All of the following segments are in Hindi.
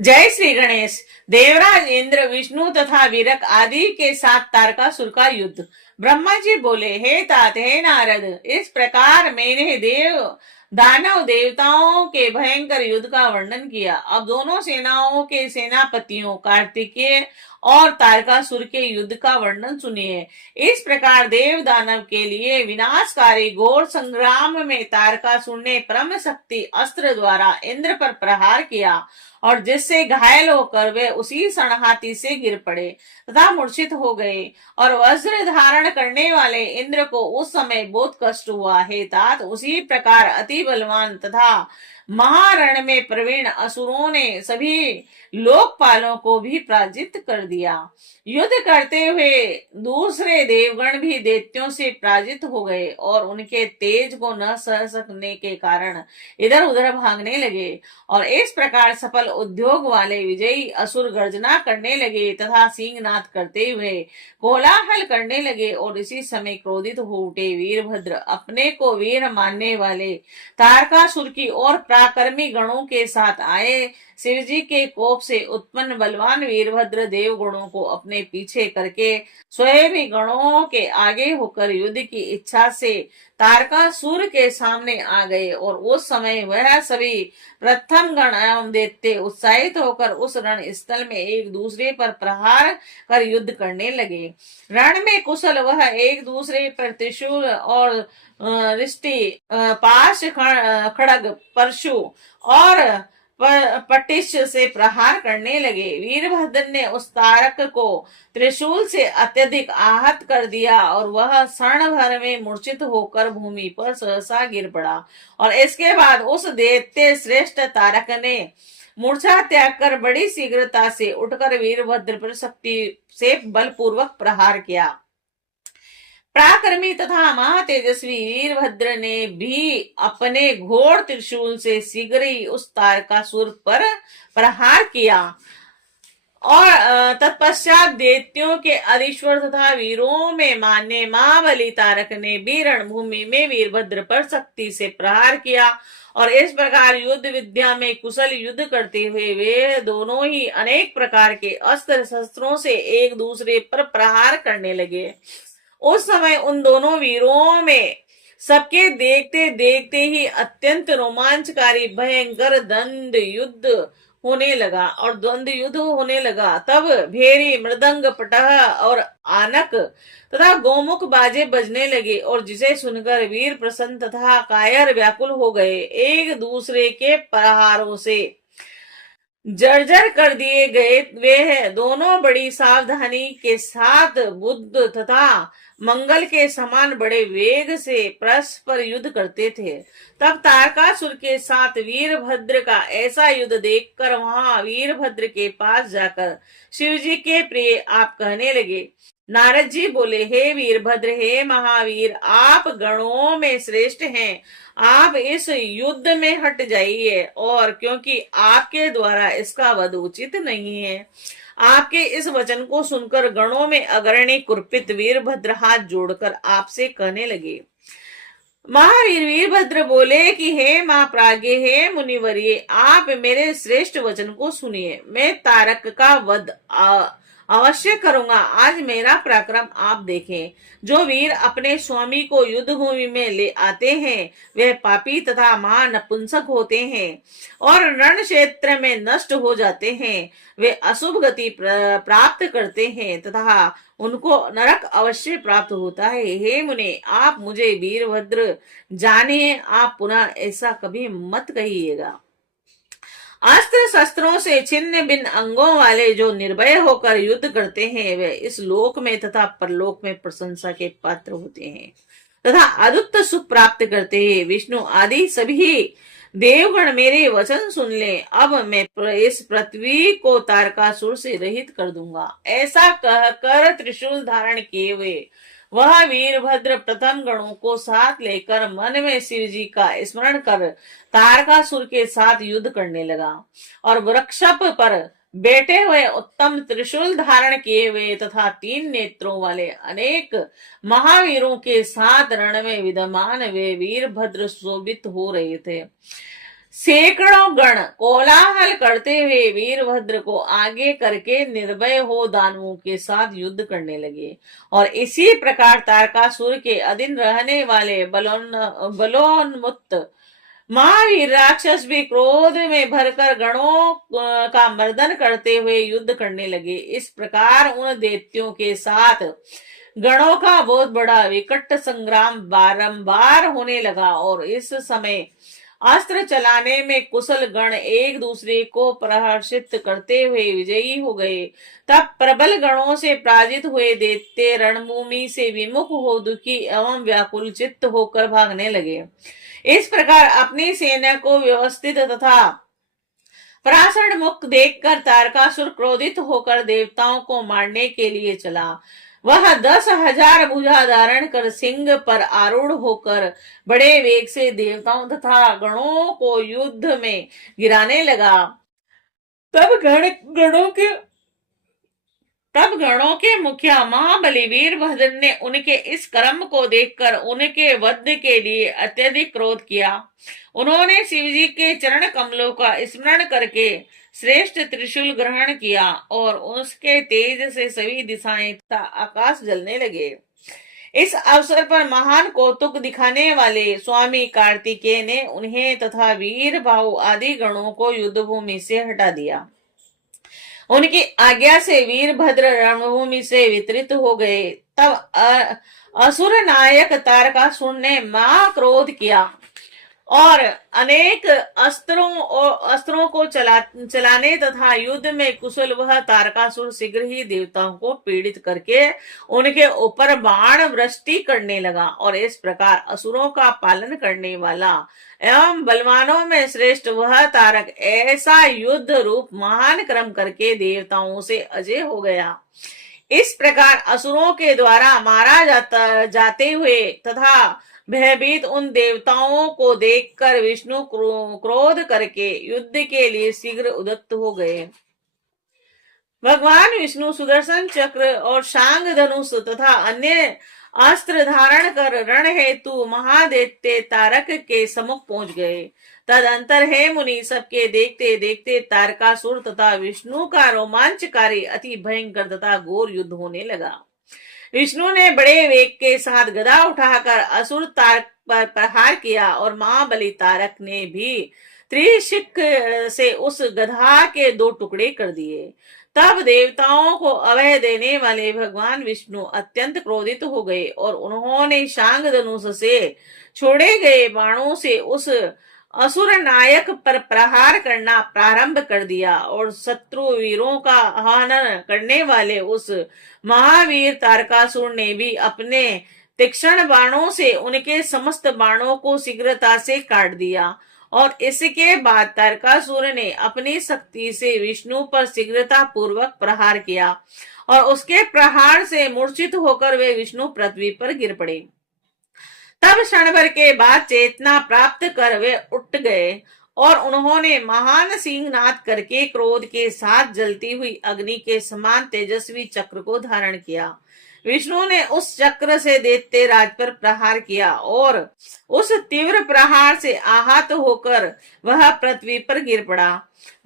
जय श्री गणेश। देवराज इंद्र, विष्णु तथा वीरक आदि के साथ तारकासुर का युद्ध। ब्रह्मा जी बोले, हे तात, हे नारद, इस प्रकार मैंने दानव देवताओं के भयंकर युद्ध का वर्णन किया। अब दोनों सेनाओं के सेनापतियों कार्तिकेय और तारकासुर के युद्ध का वर्णन सुनिए। इस प्रकार देव दानव के लिए विनाशकारी घोर संग्राम में तारकासुर ने परम शक्ति अस्त्र द्वारा इंद्र पर प्रहार किया और जिससे घायल होकर वे उसी सणहाती से गिर पड़े तथा मूर्छित हो गए। और वज्र धारण करने वाले इंद्र को उस समय बहुत कष्ट हुआ। हे तात, उसी प्रकार अति बलवान तथा महारण में प्रवीण असुरों ने सभी लोकपालों को भी पराजित कर दिया। युद्ध करते हुए दूसरे देवगण भी दैत्यों से पराजित हो गए और उनके तेज को न सह सकने के कारण इधर उधर भागने लगे। और इस प्रकार सफल उद्योग वाले विजयी असुर गर्जना करने लगे तथा सिंहनाद करते हुए कोलाहल करने लगे। और इसी समय क्रोधित हो उठे वीरभद्र अपने को वीर मानने वाले तारकासुर की ओर पराक्रमी गणों के साथ आए। शिवजी के कोप से उत्पन्न बलवान वीरभद्र देव गणों को अपने पीछे करके स्वयं ही गणों के आगे होकर युद्ध की इच्छा से तारकासुर के सामने आ गए। और उस समय वह सभी प्रथम गण एवं दैत्य उत्साहित होकर उस रण स्थल में एक दूसरे पर प्रहार कर युद्ध करने लगे। रण में कुशल वह एक दूसरे पर त्रिशूल और रिष्टि, पाश, खड़ग, परशु और पटिश से प्रहार करने लगे। वीरभद्र ने उस तारक को त्रिशूल से अत्यधिक आहत कर दिया और वह क्षण भर में मूर्छित होकर भूमि पर सहसा गिर पड़ा। और इसके बाद उस दैत्य श्रेष्ठ तारक ने मूर्छा त्याग कर बड़ी शीघ्रता से उठकर वीरभद्र पर शक्ति से बलपूर्वक प्रहार किया। पराक्रमी तथा महातेजस्वी वीरभद्र ने भी अपने घोर त्रिशूल से शीघ्र ही उस तारकासुर पर प्रहार किया। और तत्पश्चात दैत्यों के अधीश्वर तथा वीरों में मान्य महाबली तारक ने भी रणभूमि में वीरभद्र पर शक्ति से प्रहार किया। और इस प्रकार युद्ध विद्या में कुशल युद्ध करते हुए वे दोनों ही अनेक प्रकार के अस्त्र शस्त्रों से एक दूसरे पर प्रहार करने लगे। उस समय उन दोनों वीरों में सबके देखते देखते ही अत्यंत रोमांचकारी भयंकर द्वंद युद्ध होने लगा तब भेरी, मृदंग, पटह और आनक तथा गोमुख बाजे बजने लगे और जिसे सुनकर वीर प्रसन्न तथा कायर व्याकुल हो गए। एक दूसरे के प्रहारों से जर्जर कर दिए गए वे दोनों बड़ी सावधानी के साथ बुद्ध तथा मंगल के समान बड़े वेग से परस्पर युद्ध करते थे। तब तारकासुर के साथ वीरभद्र का ऐसा युद्ध देखकर वहां वीरभद्र के पास जाकर शिवजी के प्रिय आप कहने लगे। नारद जी बोले, हे वीरभद्र, हे महावीर, आप गणों में श्रेष्ठ हैं। आप इस युद्ध में हट जाइए, और क्योंकि आपके द्वारा इसका वध उचित नहीं है। आपके इस वचन को सुनकर गणों में अग्रणी कुर्पित वीरभद्र हाथ जोड़कर आपसे कहने लगे। महावीर वीरभद्र बोले कि हे महाप्राज्ञ, हे मुनिवर्य, आप मेरे श्रेष्ठ वचन को सुनिए। मैं तारक का वध अवश्य करूंगा। आज मेरा पराक्रम आप देखें। जो वीर अपने स्वामी को युद्ध भूमि में ले आते हैं वे पापी तथा महानपुंसक होते हैं और रण क्षेत्र में नष्ट हो जाते हैं। वे अशुभ गति प्राप्त करते हैं तथा उनको नरक अवश्य प्राप्त होता है। हे मुने, आप मुझे वीरभद्र जानिए। आप पुनः ऐसा कभी मत कहिएगा। अस्त्र शस्त्रों से छिन्न भिन्न अंगों वाले जो निर्भय होकर युद्ध करते हैं वे इस लोक में तथा परलोक में प्रशंसा के पात्र होते हैं तथा अद्भुत सुख प्राप्त करते हैं। विष्णु आदि सभी देवगण मेरे वचन सुन ले। अब मैं इस पृथ्वी को तारकासुर से रहित कर दूंगा। ऐसा कहकर त्रिशूल धारण किए हुए वह वीरभद्र प्रथम गणों को साथ लेकर मन में शिव जी का स्मरण कर तारकासुर के साथ युद्ध करने लगा। और वृक्ष पर बैठे हुए उत्तम त्रिशूल धारण किए हुए तथा 3 नेत्रों वाले अनेक महावीरों के साथ रण में विद्यमान वे वीरभद्र शोभित हो रहे थे। सैकड़ों गण कोलाहल करते हुए वीरभद्र को आगे करके निर्भय हो दानवों के साथ युद्ध करने लगे। और इसी प्रकार तारकासुर के अधीन रहने वाले बलोन्मुक्त महावीर राक्षस भी क्रोध में भरकर गणों का मर्दन करते हुए युद्ध करने लगे। इस प्रकार उन दैत्यों के साथ गणों का बहुत बड़ा विकट संग्राम बारंबार होने लगा। और इस समय अस्त्र चलाने में कुशल गण एक दूसरे को प्रहर्षित करते हुए विजयी हो गए। तब प्रबल गणों से पराजित हुए दैत्य रणभूमि से विमुख हो दुखी एवं व्याकुल चित्त होकर भागने लगे। इस प्रकार अपनी सेना को व्यवस्थित तथा पराशर मुक्त देखकर तारकासुर क्रोधित होकर देवताओं को मारने के लिए चला। वह 10,000 भुजा धारण कर सिंह पर आरूढ़ होकर बड़े वेग से देवताओं तथा गणों को युद्ध में गिराने लगा। तब गणों के मुखिया महाबली वीरभद्र ने उनके इस कर्म को देखकर उनके वध के लिए अत्यधिक क्रोध किया। उन्होंने शिवजी के चरण कमलों का स्मरण करके श्रेष्ठ त्रिशूल ग्रहण किया और उसके तेज से सभी दिशाएं तथा आकाश जलने लगे। इस अवसर पर महान कौतुक दिखाने वाले स्वामी कार्तिकेय ने उन्हें तथा वीर भाव आदि गणों को युद्धभूमि से हटा दिया। उनकी आज्ञा से वीरभद्र रणभूमि से वितरित हो गए। तब असुर नायक तारकासुर ने महाक्रोध किया और अनेक अस्त्रों को चलाने तथा युद्ध में कुशल वह तारकासुर शीघ्र ही देवताओं को पीड़ित करके उनके ऊपर बाण वृष्टि करने लगा। और इस प्रकार असुरों का पालन करने वाला एवं बलवानों में श्रेष्ठ वह तारक ऐसा युद्ध रूप महान क्रम करके देवताओं से अजय हो गया। इस प्रकार असुरों के द्वारा मारा जाते हुए तथा भयभीत उन देवताओं को देखकर विष्णु क्रोध करके युद्ध के लिए शीघ्र उद्यत हो गए। भगवान विष्णु सुदर्शन चक्र और शांग धनुष तथा अन्य अस्त्र धारण कर रण हेतु महादैत्य तारक के सम्मुख पहुंच गए। तदंतर हे मुनि, सबके देखते देखते तारकासुर तथा विष्णु का रोमांचकारी अति भयंकर तथा घोर युद्ध होने लगा। विष्णु ने बड़े वेग के साथ गदा उठाकर असुर तारक पर प्रहार किया और महाबली तारक ने भी त्रिशिक से उस गधा के 2 टुकड़े कर दिए। तब देवताओं को अभय देने वाले भगवान विष्णु अत्यंत क्रोधित हो गए और उन्होंने शांग धनुष से छोड़े गए बाणों से उस असुर नायक पर प्रहार करना प्रारंभ कर दिया। और शत्रु वीरों का हनन करने वाले उस महावीर तारकासुर ने भी अपने तीक्ष्ण बाणों से उनके समस्त बाणों को शीघ्रता से काट दिया। और इसके बाद तारकासुर ने अपनी शक्ति से विष्णु पर शीघ्रता पूर्वक प्रहार किया और उसके प्रहार से मूर्छित होकर वे विष्णु पृथ्वी पर गिर पड़े। तब क्षण भर के बाद चेतना प्राप्त कर वे उठ गए और उन्होंने महान सिंहनाद करके क्रोध के साथ जलती हुई अग्नि के समान तेजस्वी चक्र को धारण किया। विष्णु ने उस चक्र से दैत्य राज पर प्रहार किया और उस तीव्र प्रहार से आहत होकर वह पृथ्वी पर गिर पड़ा।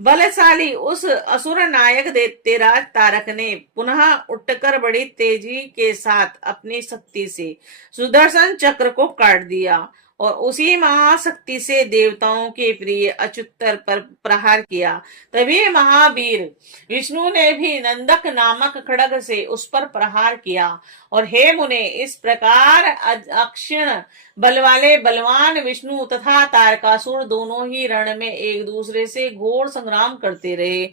बलशाली उस असुर नायक दैत्यराज तारक ने पुनः उठकर बड़ी तेजी के साथ अपनी शक्ति से सुदर्शन चक्र को काट दिया और उसी महाशक्ति से देवताओं के प्रिय अच्युतर पर प्रहार किया। तभी महावीर विष्णु ने भी नंदक नामक खड्ग से उस पर प्रहार किया। और हे मुने, इस प्रकार अक्षीण बल वाले बलवान विष्णु तथा तारकासुर दोनों ही रण में एक दूसरे से घोर संग्राम करते रहे।